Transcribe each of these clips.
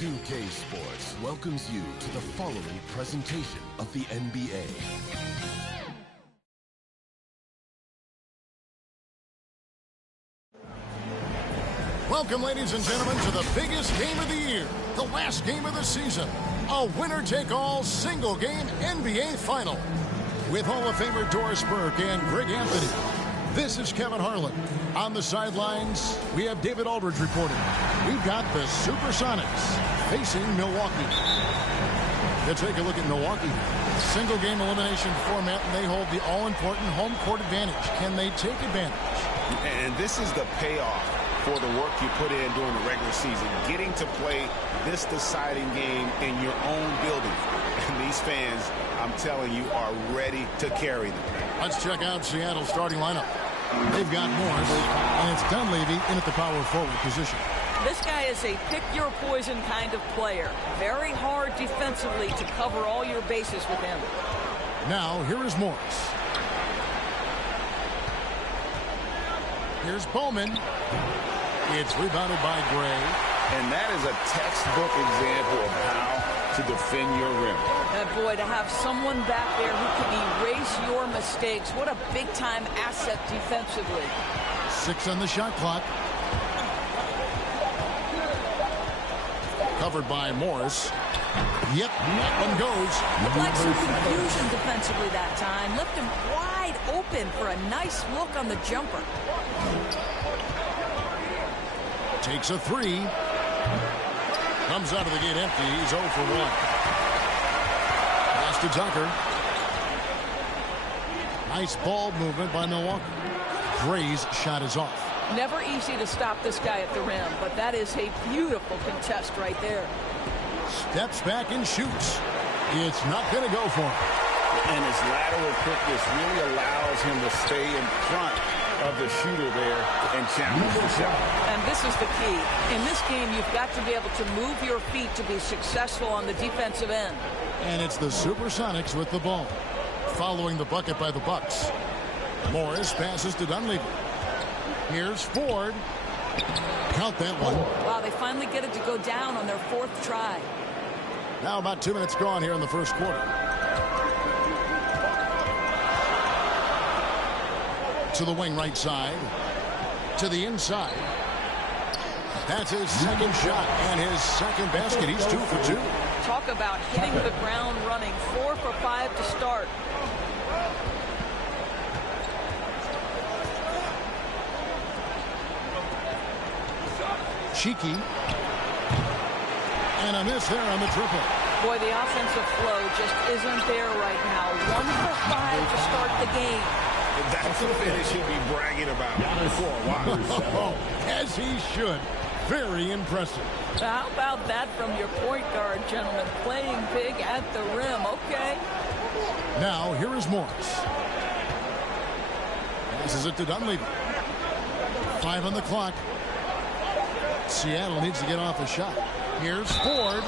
2K Sports welcomes you to the following presentation of the NBA. Welcome, ladies and gentlemen, to the biggest game of the year, the last game of the season, a winner-take-all single-game NBA Final. With Hall of Famer Doris Burke and Greg Anthony, this is Kevin Harlan. On the sidelines, we have David Aldridge reporting. We've got the Supersonics facing Milwaukee. Let's take a look at Milwaukee. Single-game elimination format, and they hold the all-important home court advantage. Can they take advantage? And this is the payoff for the work you put in during the regular season. Getting to play this deciding game in your own building. And these fans, I'm telling you, are ready to carry them. Let's check out Seattle's starting lineup. They've got Morris, and it's Dunleavy in at the power forward position. This guy is a pick-your-poison kind of player. Very hard defensively to cover all your bases with him. Now, here is Morris. Here's Bowman. It's rebounded by Gray. And that is a textbook example of how to defend your rim. And boy, to have someone back there who can erase your mistakes. What a big-time asset defensively. 6 on the shot clock. Covered by Morris. Yep, that one goes. Looked like some confusion defensively that time. Left him wide open for a nice look on the jumper. Takes a 3. Comes out of the gate empty. He's 0 for 1. Pass to Tucker. Nice ball movement by Milwaukee. Gray's shot is off. Never easy to stop this guy at the rim, but that is a beautiful contest right there. Steps back and shoots. It's not going to go for him. And his lateral quickness really allows him to stay in front of the shooter there and challenge the shot. And this is the key. In this game, you've got to be able to move your feet to be successful on the defensive end. And it's the Supersonics with the ball. Following the bucket by the Bucks. Morris passes to Dunleavy. Here's Ford. Count that one. Wow, they finally get it to go down on their 4th try. Now about 2 minutes gone here in the first quarter. To the wing right side. To the inside. That's his second shot and his second basket. He's 2 for 2. Talk about hitting the ground running. 4 for 5 to start. Cheeky. And a miss there on the triple. Boy, the offensive flow just isn't there right now. 1 for 5 to start the game. That's a finish he'll be bragging about for a while. As he should. Very impressive. How about that from your point guard, gentlemen? Playing big at the rim. Okay. Now, here is Morris. Passes it to Dunleavy. 5 on the clock. Seattle needs to get off a shot. Here's Ford.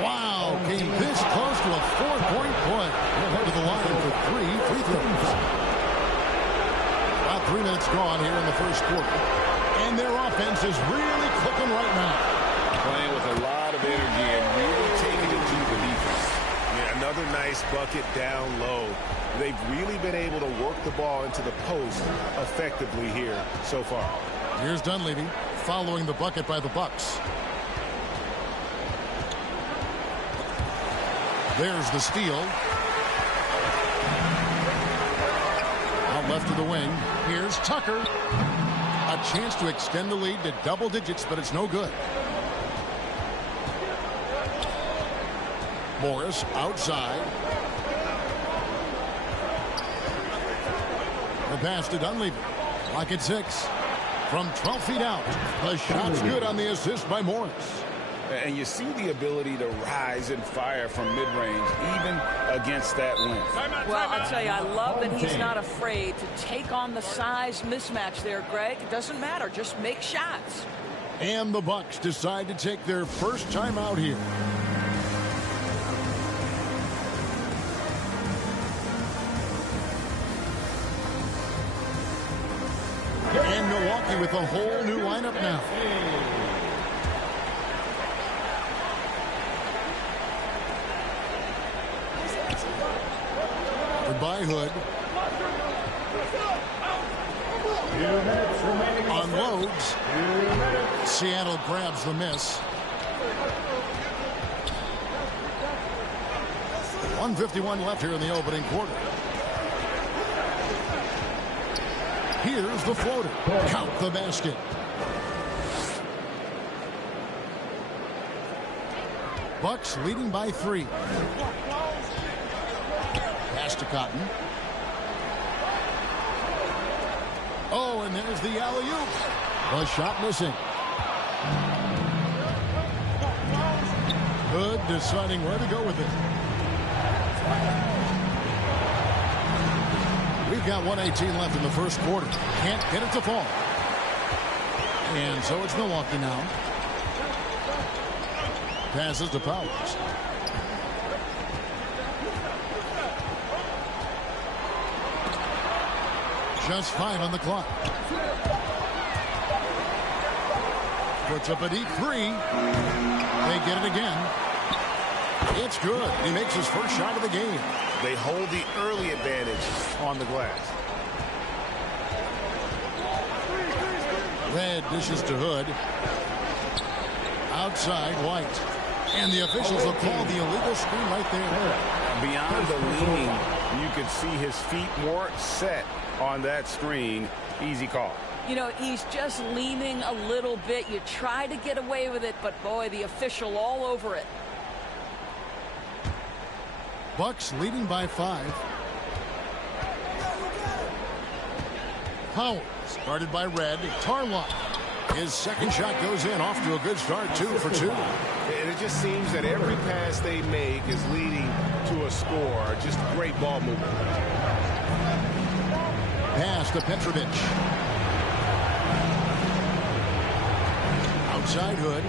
Wow, came this close to a 4-point play. Head to the line for 3 free throws. About 3 minutes gone here in the first quarter. And their offense is really clicking right now. Playing with a lot of energy and really taking it to the defense. Yeah, another nice bucket down low. They've really been able to work the ball into the post effectively here so far. Here's Dunleavy following the bucket by the Bucks. There's the steal. Out left to the wing. Here's Tucker. A chance to extend the lead to double digits, but it's no good. Morris outside. The pass to Dunleavy. Clock at 6. From 12 feet out. The shot's good on the assist by Morris. And you see the ability to rise and fire from mid-range, even against that wind. Well, I'll tell you, I love that he's not afraid to take on the size mismatch there, Greg. It doesn't matter. Just make shots. And the Bucks decide to take their first time out here. And Milwaukee with a whole new lineup now. By Hood. Unloads. Seattle grabs the miss. 1:51 left here in the opening quarter. Here's the floater. Count the basket. Bucks leading by 3. Pass to Cotton. Oh, and there's the alley-oop. The shot missing. Hood deciding where to go with it. We've got 1:18 left in the first quarter. Can't get it to fall. And so it's Milwaukee now. Passes to Powers. Just 5 on the clock. Puts up a deep 3. They get it again. It's good. He makes his first shot of the game. They hold the early advantage on the glass. Red dishes to Hood. Outside, White. And the officials will call the illegal screen right there. Beyond the leaning, you could see his feet more set on that screen. Easy call. You know, he's just leaning a little bit. You try to get away with it, but boy, the official all over it. Bucks leading by 5. Powers guarded by Red. Tarlock. His second shot goes in, off to a good start, 2 for 2. And it just seems that every pass they make is leading to a score. Just great ball movement. Pass to Petrovic. Outside Hood.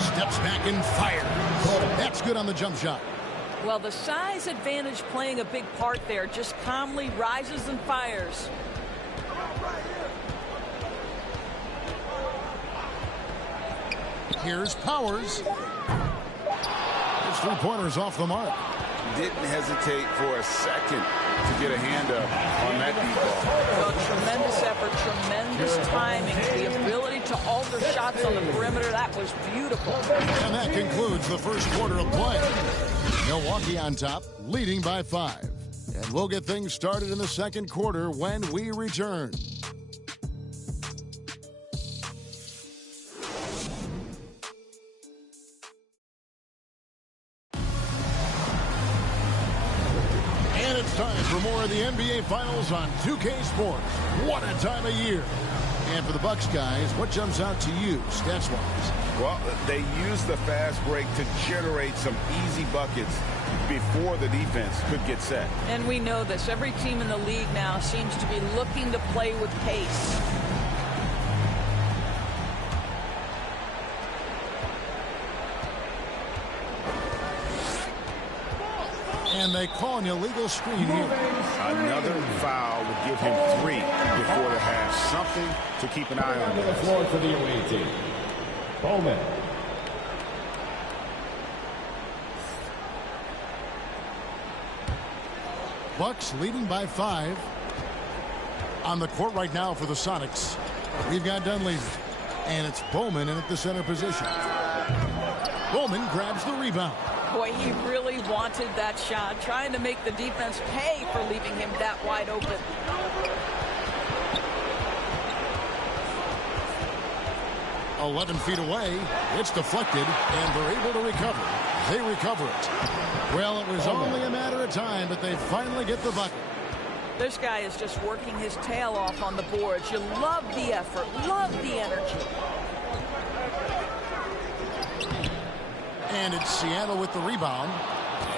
Steps back and fires. That's good on the jump shot. Well, the size advantage playing a big part there. Just calmly rises and fires. Here's Powers. His 3-pointers off the mark. Didn't hesitate for a second to get a hand up on that deep ball. Well, tremendous effort, tremendous timing, the ability to alter shots on the perimeter. That was beautiful. And that concludes the first quarter of play. Milwaukee on top, leading by 5. And we'll get things started in the second quarter when we return. And it's time for more of the NBA Finals on 2K Sports. What a time of year. And for the Bucks guys, what jumps out to you stats-wise? Well, they use the fast break to generate some easy buckets before the defense could get set. And we know this. Every team in the league now seems to be looking to play with pace. And they call an illegal screen here. Another foul would give him 3 before the half. Something to keep an eye on. The floor for the away team. Bowman. Bucks leading by 5. On the court right now for the Sonics, we've got Dunleavy. And it's Bowman in at the center position. Bowman grabs the rebound. Boy, he really wanted that shot, trying to make the defense pay for leaving him that wide open. "11 feet away. It's deflected, and they're able to recover. They recover it. Well, it was only a matter of time, but they finally get the bucket. This guy is just working his tail off on the boards. You love the effort, love the energy. And it's Seattle with the rebound.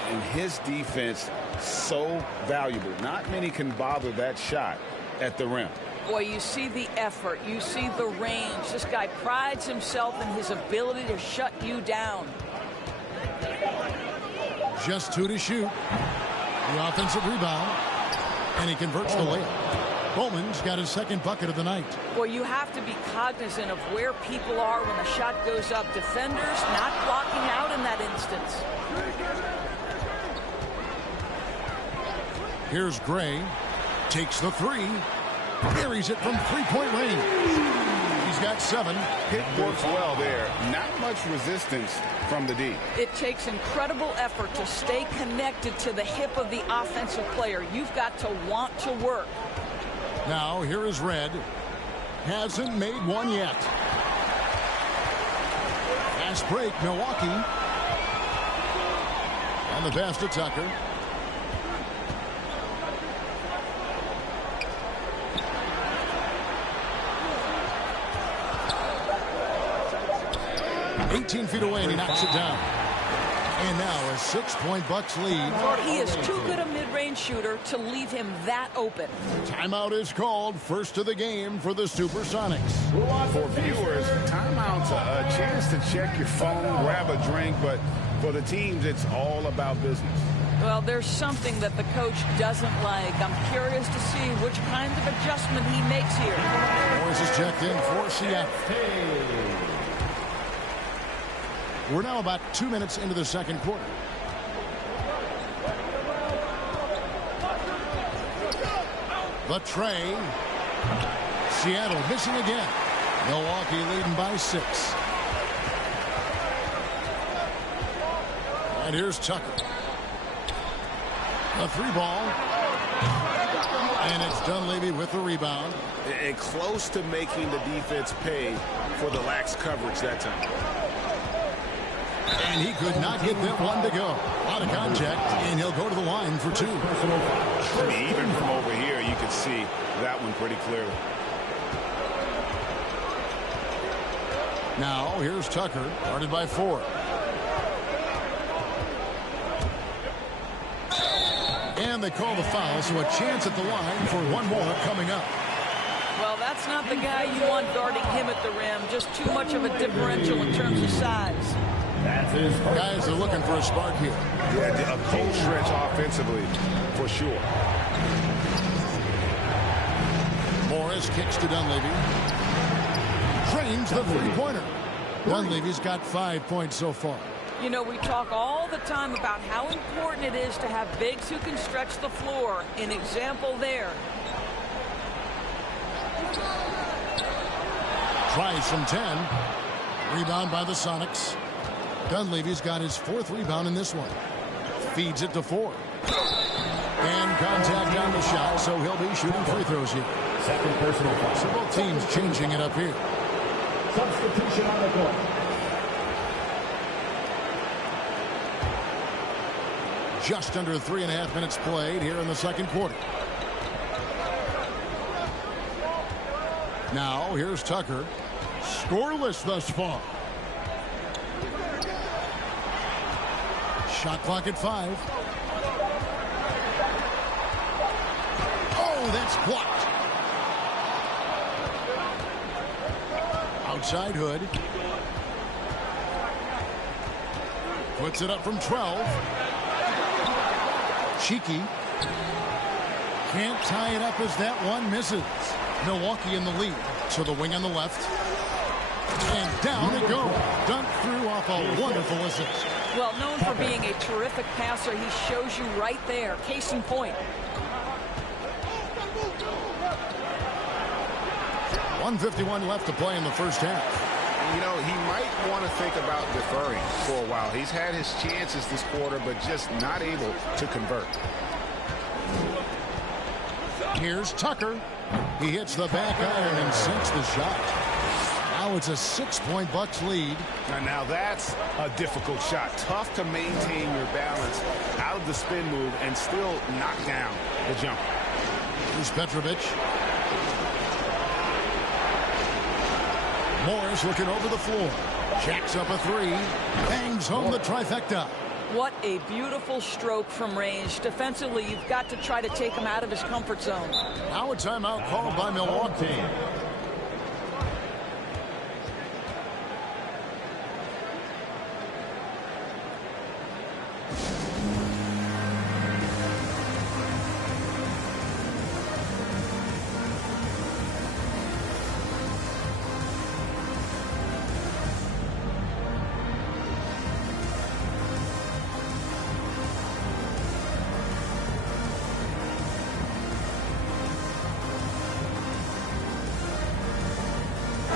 And his defense so valuable. Not many can bother that shot at the rim. Boy, you see the effort, you see the range. This guy prides himself in his ability to shut you down. Just 2 to shoot. The offensive rebound. And he converts the layup. Bowman's got his second bucket of the night. Well, you have to be cognizant of where people are when the shot goes up. Defenders not blocking out in that instance. Here's Gray. Takes the three. Carries it from three-point range. He's got 7. Hit works well there. Not much resistance from the D. It takes incredible effort to stay connected to the hip of the offensive player. You've got to want to work. Now here is Red. Hasn't made one yet. Fast break, Milwaukee. And the pass to Tucker. Feet away, and he knocks it down. And now a 6-point Bucks lead. He is too good a mid-range shooter to leave him that open. Timeout is called. First of the game for the Supersonics. For viewers, timeout's a chance to check your phone, grab a drink, but for the teams, it's all about business. Well, there's something that the coach doesn't like. I'm curious to see which kind of adjustment he makes here. Morris is checked in for Seattle. We're now about 2 minutes into the second quarter. The tray. Seattle missing again. Milwaukee leading by 6. And here's Tucker. The 3-ball. And it's Dunleavy with the rebound. And close to making the defense pay for the lax coverage that time. And he could not get that one to go. Out of contact, and he'll go to the line for 2. I mean, even from over here, you can see that one pretty clearly. Now, here's Tucker, guarded by 4. And they call the foul, so a chance at the line for one more coming up. Well, that's not the guy you want guarding him at the rim. Just too much of a differential in terms of size. Guys are looking for a spark here. Yeah, a cold stretch offensively, for sure. Morris kicks to Dunleavy. Trains the three-pointer. Dunleavy's got 5 points so far. You know, we talk all the time about how important it is to have bigs who can stretch the floor. An example there. Tries from 10. Rebound by the Sonics. Dunleavy's got his 4th rebound in this one. Feeds it to 4. And contact on the shot, so he'll be shooting free throws here. Second personal foul. So both teams changing it up here. Substitution on the court. Just under 3.5 minutes played here in the second quarter. Now, here's Tucker. Scoreless thus far. Shot clock at 5. Oh, that's blocked. Outside Hood. Puts it up from 12. Cheeky. Can't tie it up as that one misses. Milwaukee in the lead. To the wing on the left. And down it goes. Dunked through off a wonderful assist. Well, known for being a terrific passer, he shows you right there. Case in point. 1:51 left to play in the first half. You know, he might want to think about deferring for a while. He's had his chances this quarter, but just not able to convert. Here's Tucker. He hits the back iron and sinks the shot. Now it's a 6-point Bucks lead. Now that's a difficult shot. Tough to maintain your balance out of the spin move and still knock down the jumper. Here's Petrovic. Morris looking over the floor. Jacks up a 3. Bangs home the trifecta. What a beautiful stroke from range. Defensively, you've got to try to take him out of his comfort zone. Now a timeout called by Milwaukee.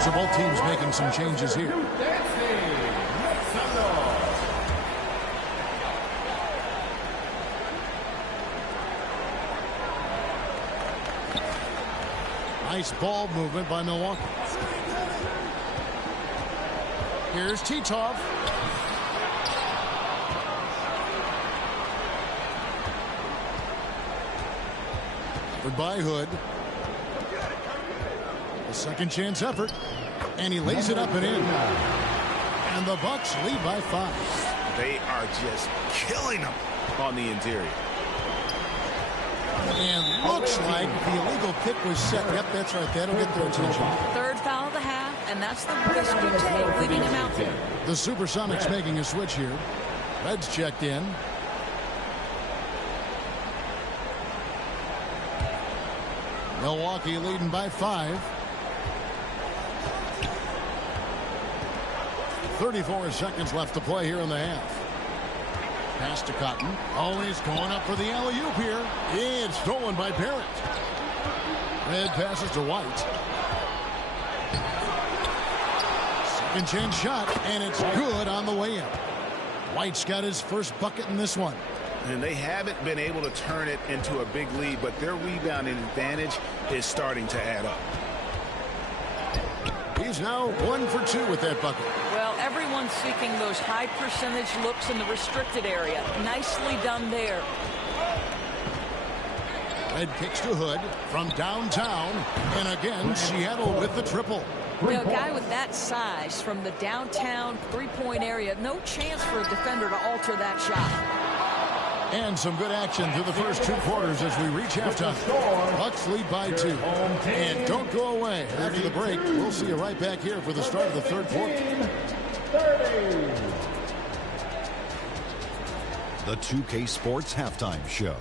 So both teams making some changes here. Nice ball movement by Milwaukee. Here's Titov. By Hood. A second chance effort. And he lays it up and in. And the Bucks lead by 5. They are just killing them on the interior. And looks like the illegal kick was set. Yep, that's right. That'll get their attention. Third foul of the half, and that's the risk you take, leaving him out there. The Supersonics making a switch here. Reds checked in. Milwaukee leading by 5. 34 seconds left to play here in the half. Pass to Cotton. Always going up for the alley-oop here. It's stolen by Parrott. Red passes to White. Second chance shot, and it's good on the way in. White's got his first bucket in this one. And they haven't been able to turn it into a big lead, but their rebounding advantage is starting to add up. He's now 1 for 2 with that bucket. Well, everyone's seeking those high percentage looks in the restricted area. Nicely done there. Red kicks to Hood from downtown. And again, Seattle with the triple. You know, a guy with that size from the downtown three-point area, no chance for a defender to alter that shot. And some good action through the first 2 quarters as we reach halftime. Bucks lead by 2. And don't go away. After the break, we'll see you right back here for the start of the third quarter. The 2K Sports Halftime Show.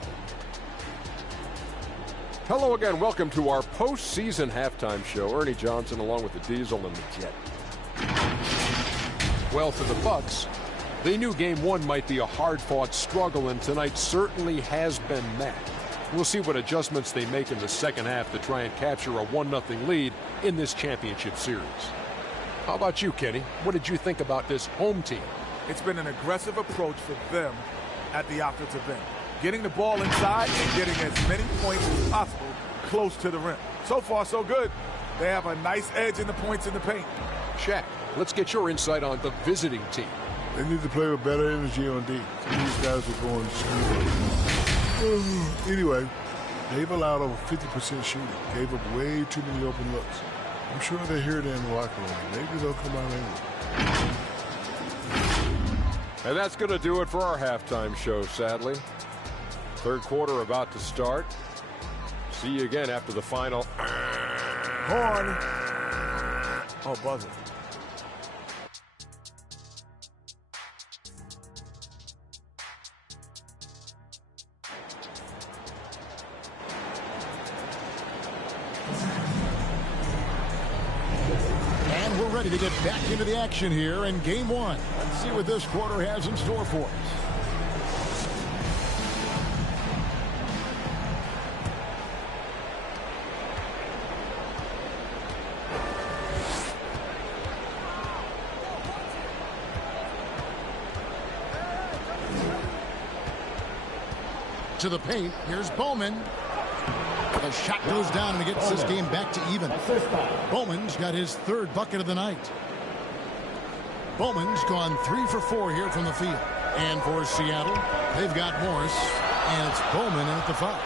Hello again. Welcome to our postseason halftime show. Ernie Johnson along with the Diesel and the Jet. Well, for the Bucks, they knew Game 1 might be a hard-fought struggle, and tonight certainly has been that. We'll see what adjustments they make in the second half to try and capture a 1-0 lead in this championship series. How about you, Kenny? What did you think about this home team? It's been an aggressive approach for them at the offensive end, getting the ball inside and getting as many points as possible close to the rim. So far, so good. They have a nice edge in the points in the paint. Shaq, let's get your insight on the visiting team. They need to play with better energy on D. These guys are going screwed. Anyway, they've allowed over 50% shooting. Gave up way too many open looks. I'm sure they're here in the locker room. Maybe they'll come out anyway. And that's going to do it for our halftime show, sadly. Third quarter about to start. See you again after the final. Horn. Oh, buzzer. And we're ready to get back into the action here in Game 1. Let's see what this quarter has in store for us. To the paint. Here's Bowman. The shot goes down and it gets this game back to even. Bowman's got his third bucket of the night. Bowman's gone 3 for 4 here from the field. And for Seattle, they've got Morris, and it's Bowman at the foul.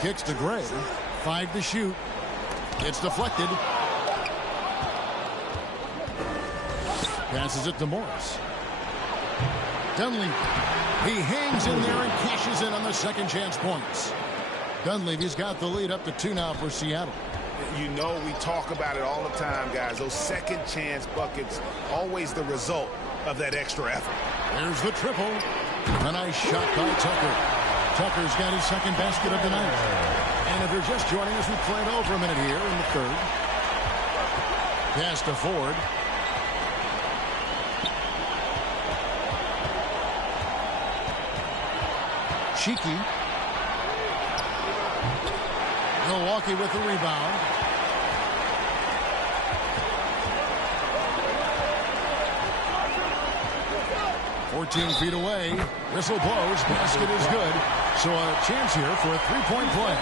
Kicks to Gray. 5 to shoot. It's deflected. Passes it to Morris. Dunleavy. He hangs in there and cashes in on the second chance points. Dunleavy's got the lead up to 2 now for Seattle. You know, we talk about it all the time, guys. Those second chance buckets, always the result of that extra effort. There's the triple. A nice shot by Tucker. Tucker's got his second basket of the night. And if you're just joining us, we played over a minute here in the third. Pass to Ford. Cheeky. Milwaukee with the rebound. "14 feet away. Whistle blows. Basket is good. So a chance here for a three-point play.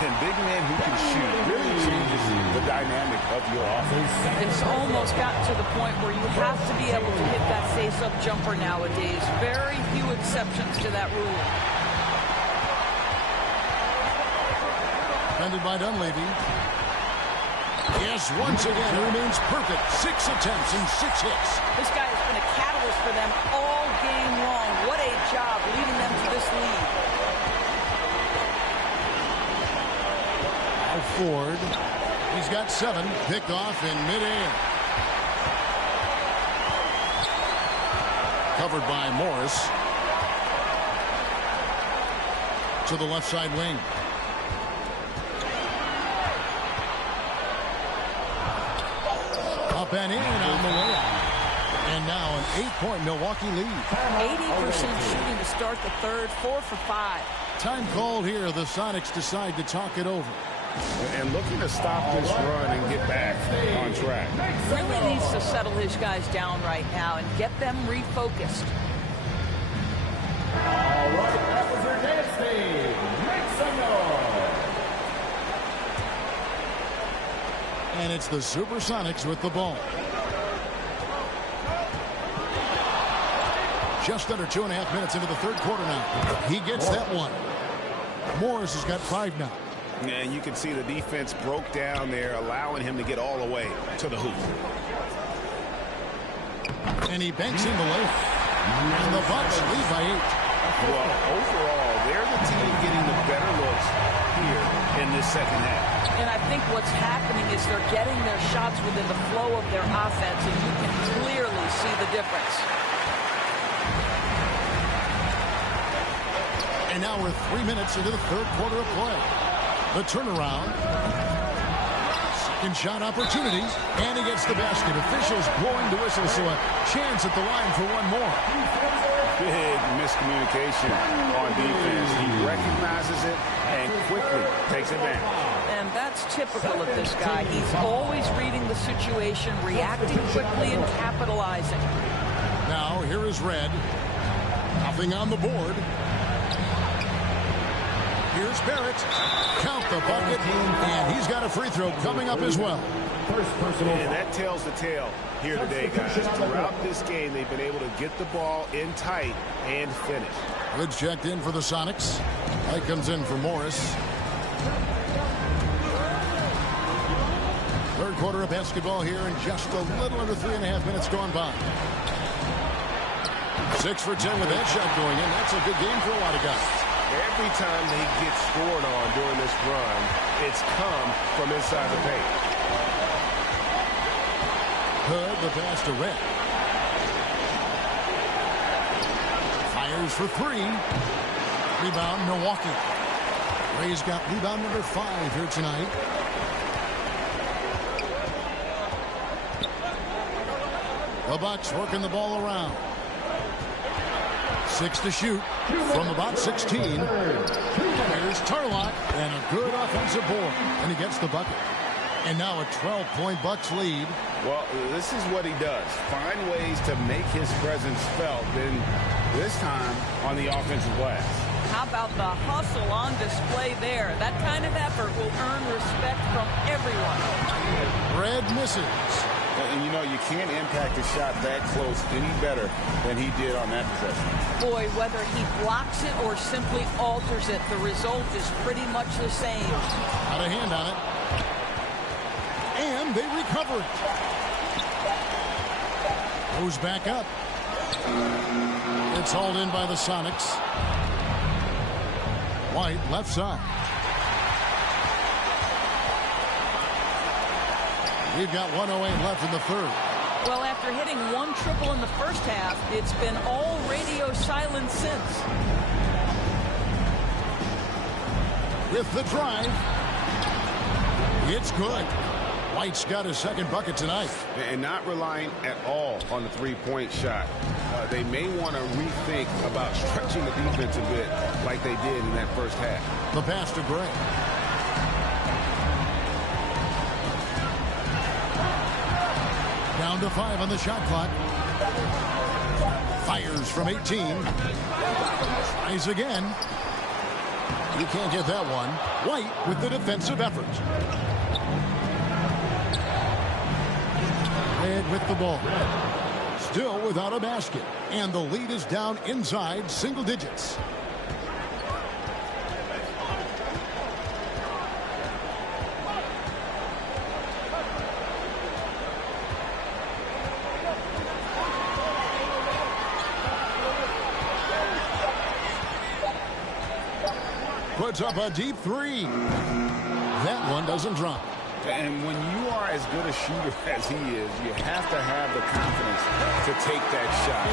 And big men who can shoot really changes the dynamic of your offense. It's almost gotten to the point where you have to be able to hit that face-up jumper nowadays. Very few exceptions to that rule. Defended by Dunleavy. Yes, once again, it remains perfect. 6 attempts and 6 hits. This guy has been a catalyst for them all game long. What a job leading them to this lead. Now Ford. He's got 7. Picked off in midair. Covered by Morris. To the left side wing. Up and in on the way out. And now an 8-point Milwaukee lead. 80% shooting to start the third. 4 for 5. Time called here. The Sonics decide to talk it over. And looking to stop this run and get back on track. Really needs to settle his guys down right now and get them refocused. All right, that was our dance team. Make some noise. And it's the Supersonics with the ball. Just under 2.5 minutes into the third quarter now. He gets that one. Morris has got 5 now. And you can see the defense broke down there, allowing him to get all the way to the hoop. And he banks in the lane. And the Bucks lead by 8. Well, overall, they're the team getting the better looks here in this second half. And I think what's happening is they're getting their shots within the flow of their offense, and you can clearly see the difference. And now we're 3 minutes into the third quarter of play. The turnaround. Second shot opportunity. And he gets the basket. Officials blowing the whistle, so a chance at the line for one more. Big miscommunication on defense. He recognizes it and quickly takes advantage. And that's typical of this guy. He's always reading the situation, reacting quickly, and capitalizing. Now, here is Red. Nothing on the board. Here's Barrett. Count the bucket. And he's got a free throw coming up as well. First personal. And that tells the tale here today, guys. Throughout this game, they've been able to get the ball in tight and finish. Good checked in for the Sonics. Light comes in for Morris. Third quarter of basketball here, and just a little under 3.5 minutes gone by. 6 for 10 with that shot going in. That's a good game for a lot of guys. Every time they get scored on during this run, it's come from inside the paint. Hood, the pass to Red. Fires for 3. Rebound, Milwaukee. Ray's got rebound number 5 here tonight. The Bucks working the ball around. 6 to shoot from about 16. Here's Tarlock, and a good offensive board, and he gets the bucket. And now a 12-point Bucks lead. Well, this is what he does. Find ways to make his presence felt, and this time on the offensive glass. How about the hustle on display there? That kind of effort will earn respect from everyone. Red misses. And you know, you can't impact a shot that close any better than he did on that possession. Boy, whether he blocks it or simply alters it, the result is pretty much the same. Got a hand on it. And they recover it. Goes back up. It's hauled in by the Sonics. White, left side. We've got 1:08 left in the third. Well, after hitting 1 triple in the first half, it's been all radio silence since. With the drive. It's good. White's got his second bucket tonight. And not relying at all on the three-point shot. They may want to rethink about stretching the defense a bit like they did in that first half. The pass to Gray. Down to 5 on the shot clock. Fires from 18. Tries again. He can't get that one. White with the defensive effort. Red with the ball. Still without a basket. And the lead is down inside single digits. Puts up a deep three. That one doesn't drop. And when you are as good a shooter as he is, you have to have the confidence to take that shot.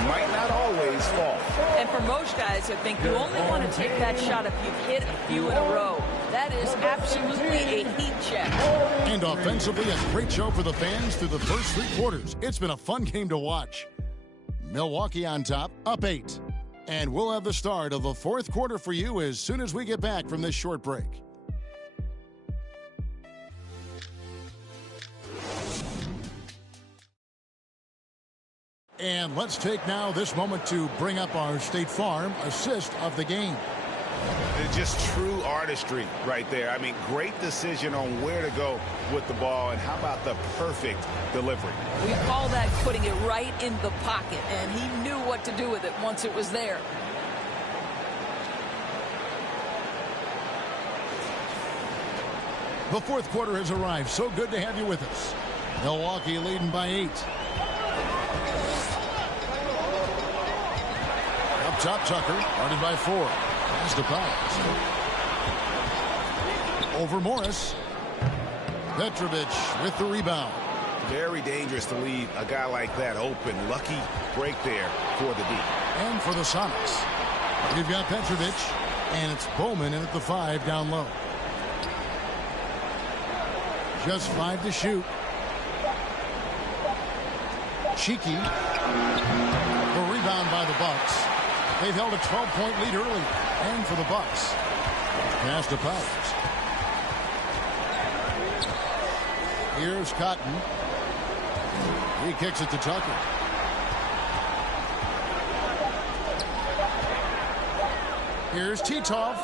It might not always fall. And for most guys, I think you only want to take that shot if you've hit a few in a row. That is absolutely a heat check. And offensively, a great show for the fans through the first 3 quarters. It's been a fun game to watch. Milwaukee on top, up 8. And we'll have the start of the 4th quarter for you as soon as we get back from this short break. And let's take now this moment to bring up our State Farm assist of the game. It's just true artistry right there. I mean, great decision on where to go with the ball, and how about the perfect delivery? We call that putting it right in the pocket, and he knew what to do with it once it was there. The 4th quarter has arrived. So good to have you with us. Milwaukee leading by 8. Up top, Tucker, guarded by 4. Pass to Powers. Over Morris. Petrovic with the rebound. Very dangerous to leave a guy like that open. Lucky break there for the D. And for the Sonics, you've got Petrovic, and it's Bowman in at the 5 down low. Just 5 to shoot. Cheeky. The rebound by the Bucks. They've held a 12-point lead early. And for the Bucks, pass to Powers. Here's Cotton. He kicks it to Tucker. Here's Titov.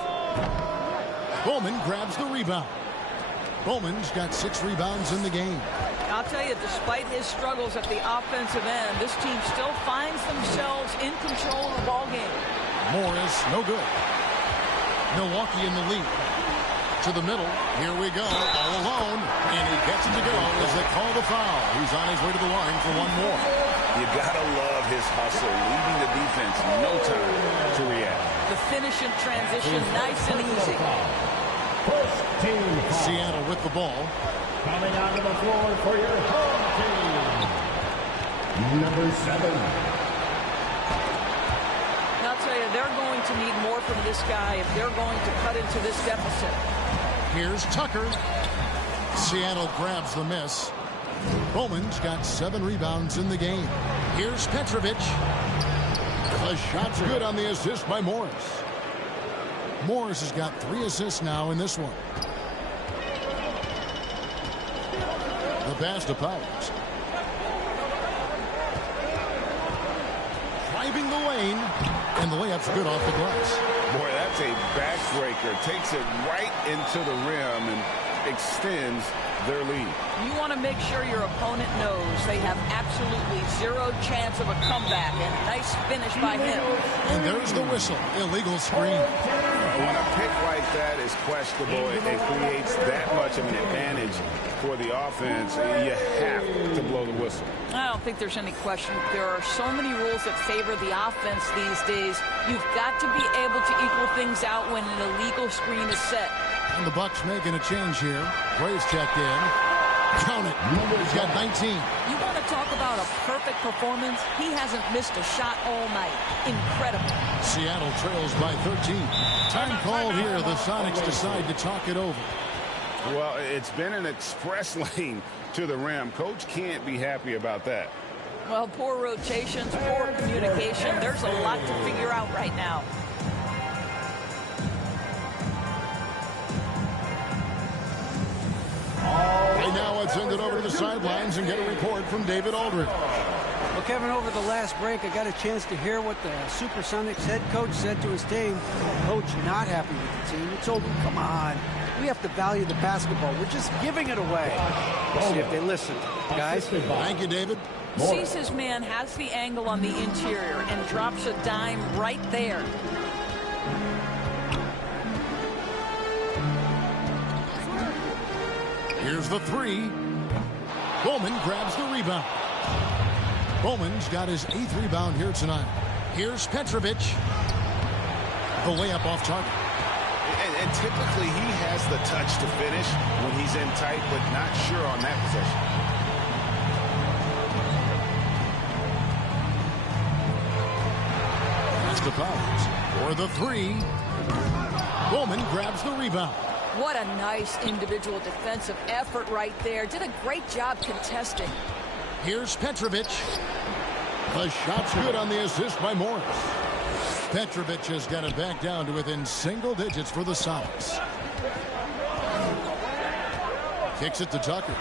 Bowman grabs the rebound. Bowman's got 6 rebounds in the game. I'll tell you, despite his struggles at the offensive end, this team still finds themselves in control of the ball game. Morris, no good. Milwaukee in the lead. To the middle. Here we go. All alone. And he gets it to go as they call the foul. He's on his way to the line for one more. You gotta love his hustle, leaving the defense no time to react. The finish in transition, nice and easy. Seattle with the ball. Coming onto the floor for your home team, number 7. I'll tell you, they're going to need more from this guy if they're going to cut into this deficit. Here's Tucker. Seattle grabs the miss. Bowman's got 7 rebounds in the game. Here's Petrovic. The shot's good on the assist by Morris. Morris has got 3 assists now in this one. The pass to Powers. Driving the lane. And the layup's good off the glass. Boy, that's a backbreaker. Takes it right into the rim and extends their lead. You want to make sure your opponent knows they have absolutely 0 chance of a comeback. And nice finish by him. And there's the whistle. Illegal screen. When a pick like that is questionable, it creates that much of an advantage for the offense. You have to blow the whistle. I don't think there's any question. There are so many rules that favor the offense these days. You've got to be able to equal things out when an illegal screen is set. And the Bucks making a change here. Gray's checked in. Count it. He's got 19. You want to talk about a perfect performance? He hasn't missed a shot all night. Incredible. Seattle trails by 13. Time called here. The Sonics decide to talk it over. Well, it's been an express lane to the rim. Coach can't be happy about that. Well, poor rotations, poor communication. There's a lot to figure out right now. And now a Let's send it over to the sidelines and get a report from David Aldridge. Well, Kevin, over the last break, I got a chance to hear what the Supersonics head coach said to his team. Coach not happy with the team. He told them, come on, we have to value the basketball. We're just giving it away. We'll see if they listen, guys. Thank you, David. Sees his man, has the angle on the interior, and drops a dime right there. Here's the three. Bowman grabs the rebound. Bowman's got his 8th rebound here tonight. Here's Petrovic. The layup off target. And typically he has the touch to finish when he's in tight, but not sure on that possession. That's the Collins for the three. Bowman grabs the rebound. What a nice individual defensive effort right there. Did a great job contesting. Here's Petrovic. The shot's good on the assist by Morris. Petrovic has got it back down to within single digits for the Sonics. Kicks it to Tucker.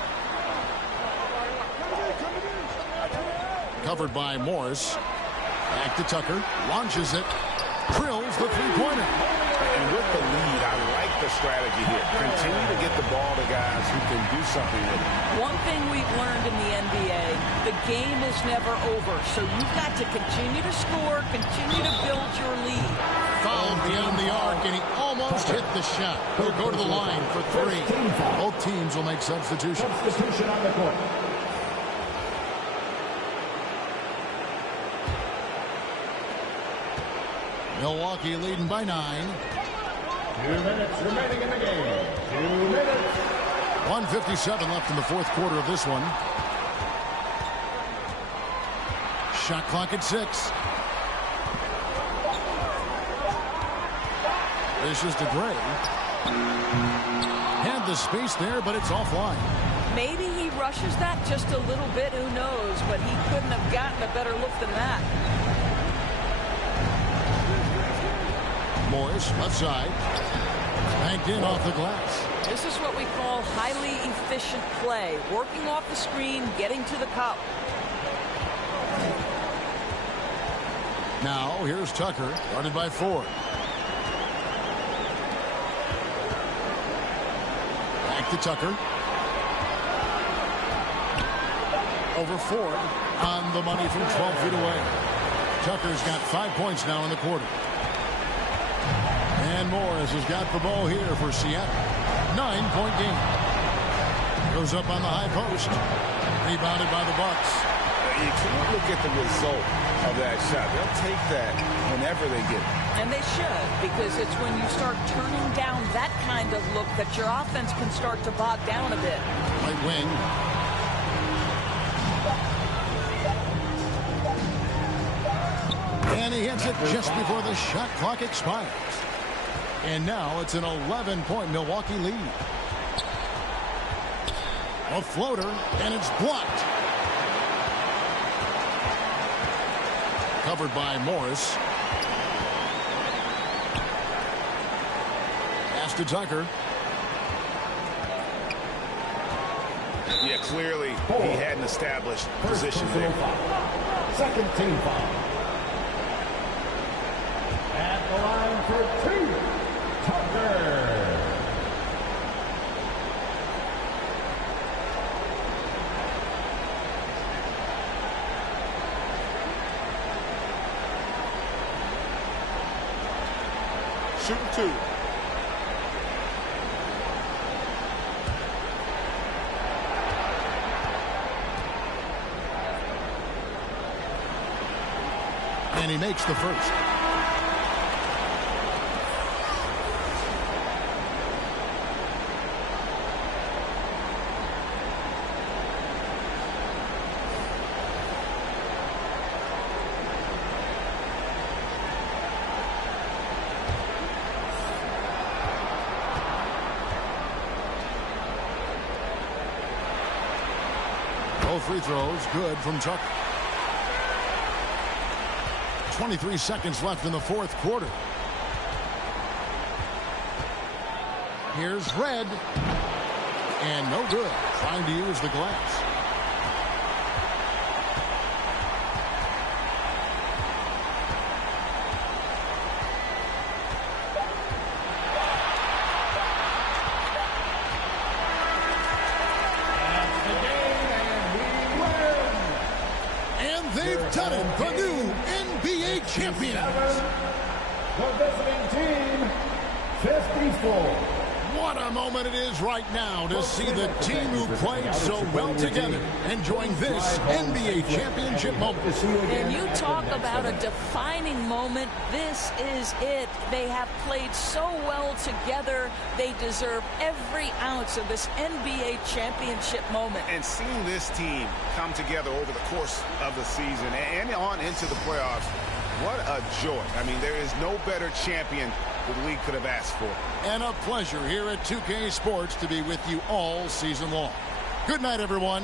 Covered by Morris. Back to Tucker. Launches it. Drills the three-pointer. And with the lead, I like the strategy here. Continue to get the ball to guys who can do something with it. One thing we've learned in the NBA, the game is never over. So you've got to continue to score, continue to build your lead. Fouled beyond the arc, and he almost hit the shot. He'll go to the line for three. Both teams will make substitutions. Substitution on the court. Milwaukee leading by 9. 2 minutes remaining in the game. 2 minutes. 1:57 left in the fourth quarter of this one. Shot clock at 6. Dishes to Gray. Had the space there, but it's offline. Maybe he rushes that just a little bit, who knows, but he couldn't have gotten a better look than that. Morris, left side. Banked in off the glass. This is what we call highly efficient play. Working off the screen, getting to the cup. Now, here's Tucker, guarded by Ford. Back to Tucker. Over Ford. On the money from 12 feet away. Tucker's got 5 points now in the quarter. And Morris has got the ball here for Seattle. 9-point game. Goes up on the high post. Rebounded by the Bucks. You can't look at the result of that shot. They'll take that whenever they get it. And they should, because it's when you start turning down that kind of look that your offense can start to bog down a bit. Right wing. And he hits it just before the shot clock expires. And now it's an 11-point Milwaukee lead. A floater, and it's blocked. Covered by Morris. Pass to Tucker. Yeah, clearly he hadn't established position there. Second team foul. At the line for 2, Tucker. Shooting 2. And he makes the first. Both free throws good from Tucker. 23 seconds left in the fourth quarter. Here's Red. And no good. Trying to use the glass. They've done it, the new NBA champions. The visiting team, 54. What a moment it is right now to see the team who played so well together enjoying this NBA championship moment. And you talk about a defining moment. This is it. They have played so well together. They deserve every ounce of this NBA championship moment. And seeing this team come together over the course of the season and on into the playoffs, what a joy. I mean, there is no better champion the league could have asked for. And a pleasure here at 2K Sports to be with you all season long. Good night, everyone.